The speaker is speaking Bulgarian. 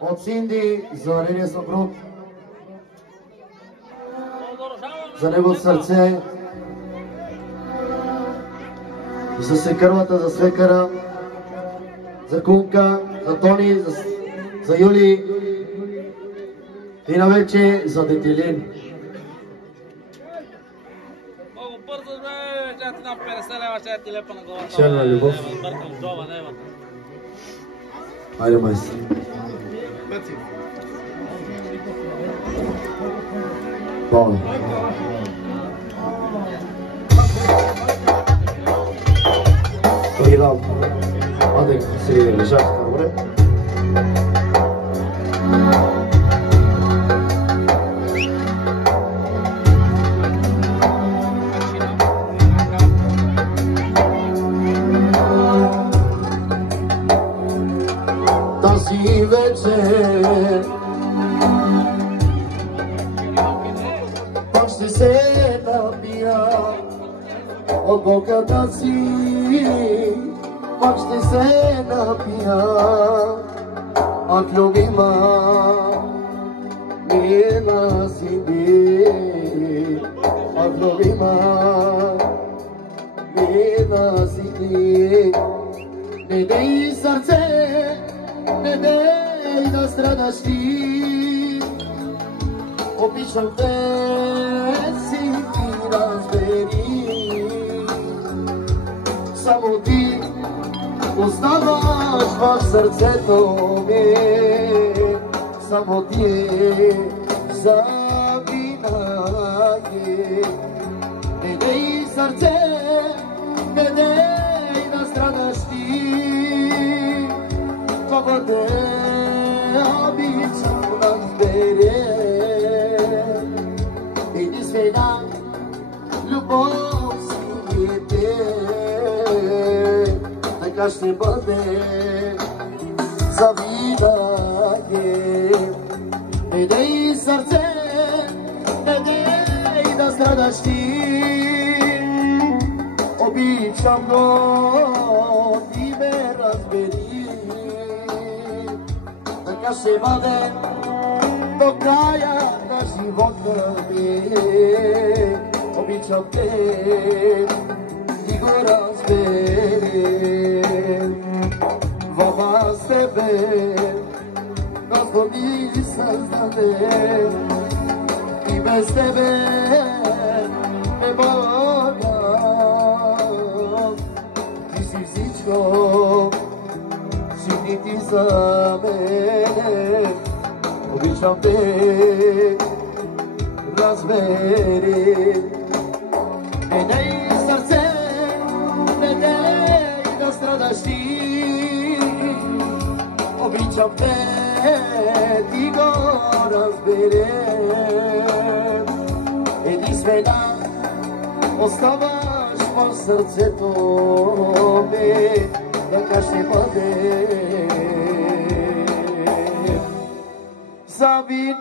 От Синди за нейния съпруг, за неговото сърце, за свекървата, за свекъра, за Кунка, за Тони, за Юли и навече за Детелин. Много бързо, бе, тя ти дам 50 лева, че ти лепа на главата. Черна любов. Бъркам джоба, nema. Айде, майстор. Бавно. Придам. Адек си лежах, добре? Тази вечер пак ще се напия от боката си, пак ще се напия от любима милена си, от любима милена си. Не дей сърце, не дей да страдаш ти, обичам те си ти разбери. Само ти оставаш в сърцето ми, само ти завинаги. Не дей сърце, не дей да страдаш ти, това те обичам разбере. Единствена любов си е те, така ще бъде завинаги. Не дей сърце, не дей да страдаш ти, обичам, но ти ме разбери. Така ще бъде до края на живота ми. Обичам те, ти го разбери. Във тебе Господ ни създаде и без тебе не мога. Ти си всичко, си ти за мене. Обичам те, разбери. Не дей сърце, не дей да страдаш ти. Обичам те, ти го разбери. Единствена оставаш в сърцето ми, така ще бъде завинаги.